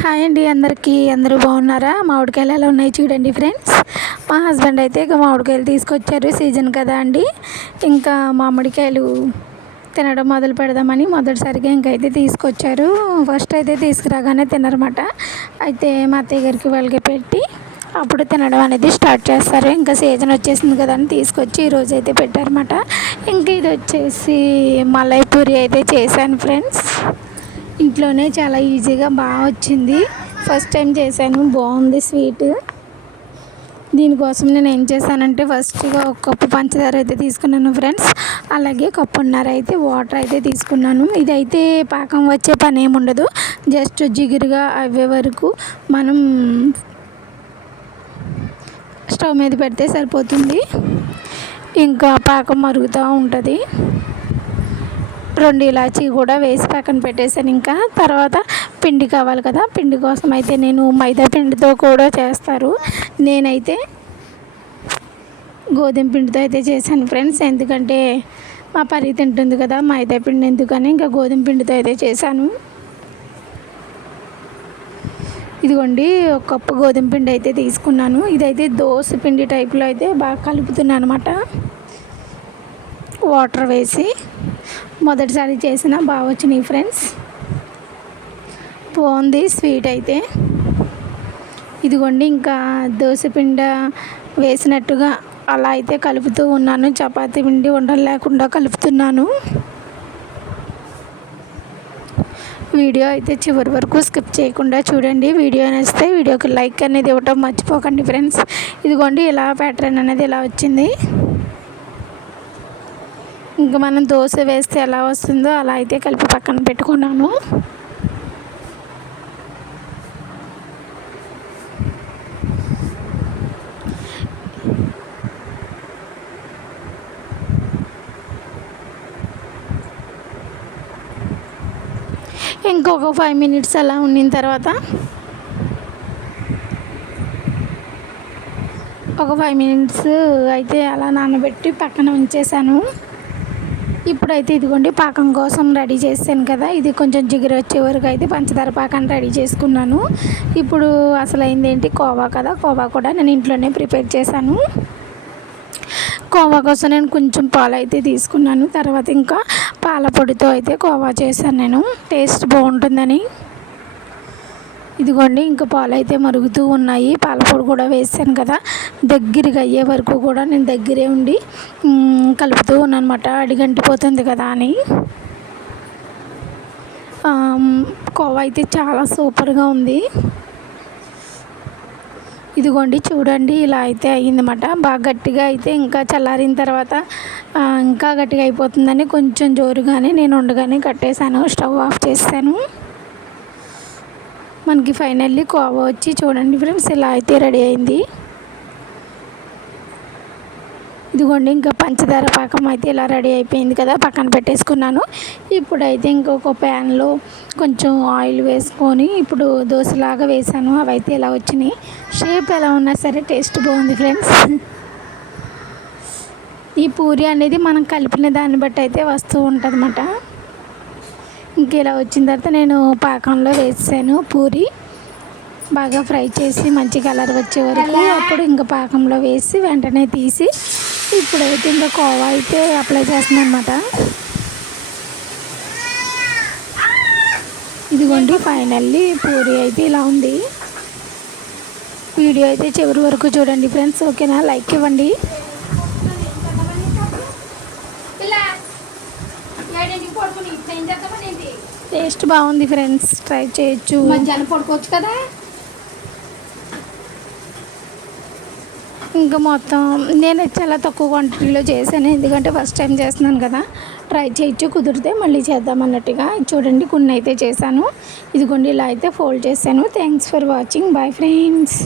Hi అండి అందరికీ. అందరూ బాగున్నారా? మామిడికాయలు ఎలా ఉన్నాయి చూడండి ఫ్రెండ్స్. మా హస్బెండ్ అయితే ఇక మామిడికాయలు తీసుకొచ్చారు, సీజన్ కదా అండి. ఇంకా మామిడికాయలు తినడం మొదలు పెడదామని మొదటిసారిగా ఇంకైతే తీసుకొచ్చారు. ఫస్ట్ అయితే తీసుకురాగానే తినరమాట. అయితే మా అత్తయ్య గారికి వాళ్ళకి పెట్టి అప్పుడు తినడం అనేది స్టార్ట్ చేస్తారు. ఇంకా సీజన్ వచ్చేసింది కదా అని తీసుకొచ్చి ఈరోజు అయితే పెట్టారన్నమాట. ఇంకా ఇది వచ్చేసి మలై పూరి అయితే చేశాను ఫ్రెండ్స్. ఇంట్లోనే చాలా ఈజీగా బాగా వచ్చింది. ఫస్ట్ టైం చేశాను, బాగుంది స్వీట్. దీనికోసం నేను ఏం చేశానంటే ఫస్ట్గా ఒక కప్పు పంచదార అయితే తీసుకున్నాను ఫ్రెండ్స్. అలాగే కప్పున్నర అయితే వాటర్ అయితే తీసుకున్నాను. ఇదైతే పాకం వచ్చే పని ఏమి ఉండదు, జస్ట్ జిగురుగా అవ్వే వరకు మనం స్టవ్ మీద పెడితే సరిపోతుంది. ఇంకా పాకం మరుగుతూ ఉంటుంది. 2 ఇలాచీ కూడా వేసి పక్కన పెట్టేశాను. ఇంకా తర్వాత పిండి కావాలి కదా, పిండి కోసం అయితే నేను మైదా పిండితో కూడా చేస్తారు. నేనైతే గోధుమ పిండితో అయితే చేశాను ఫ్రెండ్స్. ఎందుకంటే మా పరి తింటుంది కదా మైదా పిండి ఎందుకని ఇంకా గోధుమ పిండితో అయితే చేశాను. ఇదిగోండి, ఒక కప్పు గోధుమ పిండి అయితే తీసుకున్నాను. ఇదైతే దోశ పిండి టైప్లో అయితే బాగా కలుపుతున్నాను అనమాట, వాటర్ వేసి. మొదటిసారి చేసిన బాగా వచ్చినాయి ఫ్రెండ్స్, బాగుంది స్వీట్ అయితే. ఇదిగోండి, ఇంకా దోశపిండి వేసినట్టుగా అలా అయితే కలుపుతూ ఉన్నాను. చపాతీ పిండి ఉండలు లేకుండా కలుపుతున్నాను. వీడియో అయితే చివరి వరకు స్కిప్ చేయకుండా చూడండి. వీడియో నచ్చితే వీడియోకి లైక్ అనేది ఇవ్వటం మర్చిపోకండి ఫ్రెండ్స్. ఇదిగోండి, ఇలా ప్యాటర్న్ అనేది ఇలా వచ్చింది. ఇంకా మనం దోశ వేస్తే ఎలా వస్తుందో అలా అయితే కలిపి పక్కన పెట్టుకున్నాను. ఇంకొక 5 మినిట్స్ అలా ఉన్న తర్వాత ఒక 5 మినిట్స్ అయితే అలా నానబెట్టి పక్కన ఉంచేసాను. ఇప్పుడైతే ఇదిగోండి, పాకం కోసం రెడీ చేశాను కదా, ఇది కొంచెం జిగురు వచ్చే వరకు అయితే పంచదార పాకాన్ని రెడీ చేసుకున్నాను. ఇప్పుడు అసలు అయింది ఏంటి, కోవా కదా. కోవా కూడా నేను ఇంట్లోనే ప్రిపేర్ చేశాను. కోవా కోసం నేను కొంచెం పాలు అయితే తీసుకున్నాను. తర్వాత ఇంకా పాల పొడితో అయితే కోవా చేశాను నేను, టేస్ట్ బాగుంటుందని. ఇదిగోండి, ఇంకా పాలు అయితే మరుగుతూ ఉన్నాయి. పాలపొడి కూడా వేసాను కదా, దగ్గరగా అయ్యే వరకు కూడా నేను దగ్గరే ఉండి కలుపుతూ ఉన్నాను అనమాట, అడిగంటిపోతుంది కదా అని. కోవా అయితే చాలా సూపర్గా ఉంది. ఇదిగోండి చూడండి, ఇలా అయితే అయ్యిందన్నమాట. బాగా గట్టిగా అయితే ఇంకా చల్లారిన తర్వాత ఇంకా గట్టిగా అయిపోతుందని కొంచెం జోరుగానే నేను ఉండగానే కట్టేశాను, స్టవ్ ఆఫ్ చేశాను. మనకి ఫైనల్లీ కోవా వచ్చి చూడండి ఫ్రెండ్స్, ఇలా అయితే రెడీ అయింది. ఇదిగోండి, ఇంకా పంచదార పాకం అయితే ఇలా రెడీ అయిపోయింది కదా, పక్కన పెట్టేసుకున్నాను. ఇప్పుడైతే ఇంకొక ప్యాన్లో కొంచెం ఆయిల్ వేసుకొని ఇప్పుడు దోశలాగా వేసాను. అవి అయితే ఇలా వచ్చినాయి. షేప్ ఎలా ఉన్నా సరే టేస్ట్ బాగుంది ఫ్రెండ్స్. ఈ పూరి అనేది మనం కలిపిన దాన్ని బట్టి అయితే వస్తూ ఉంటుంది అన్నమాట. ఇంక ఇలా వచ్చిన తర్వాత నేను పాకంలో వేసాను పూరి, బాగా ఫ్రై చేసి మంచి కలర్ వచ్చే వరకు. అప్పుడు ఇంకా పాకంలో వేసి వెంటనే తీసి ఇప్పుడైతే ఇంకా కోవా అయితే అప్లై చేస్తున్నాను అనమాట. ఇదిగోండి, ఫైనల్లీ పూరి అయితే ఇలా ఉంది. వీడియో అయితే చివరి వరకు చూడండి ఫ్రెండ్స్, ఓకేనా? లైక్ ఇవ్వండి. టేస్ట్ బాగుంది ఫ్రెండ్స్, ట్రై చేయొచ్చు. మధ్యాహ్నం పడుకోవచ్చు కదా. ఇంకా మొత్తం నేను చాలా తక్కువ క్వాంటిటీలో చేశాను, ఎందుకంటే ఫస్ట్ టైం చేస్తున్నాను కదా. ట్రై చేయొచ్చు, కుదిరితే మళ్ళీ చేద్దాం అన్నట్టుగా. చూడండి, కొన్ని అయితే చేశాను. ఇదిగోండి, ఇలా అయితే ఫోల్డ్ చేశాను. Thanks for watching. Bye friends.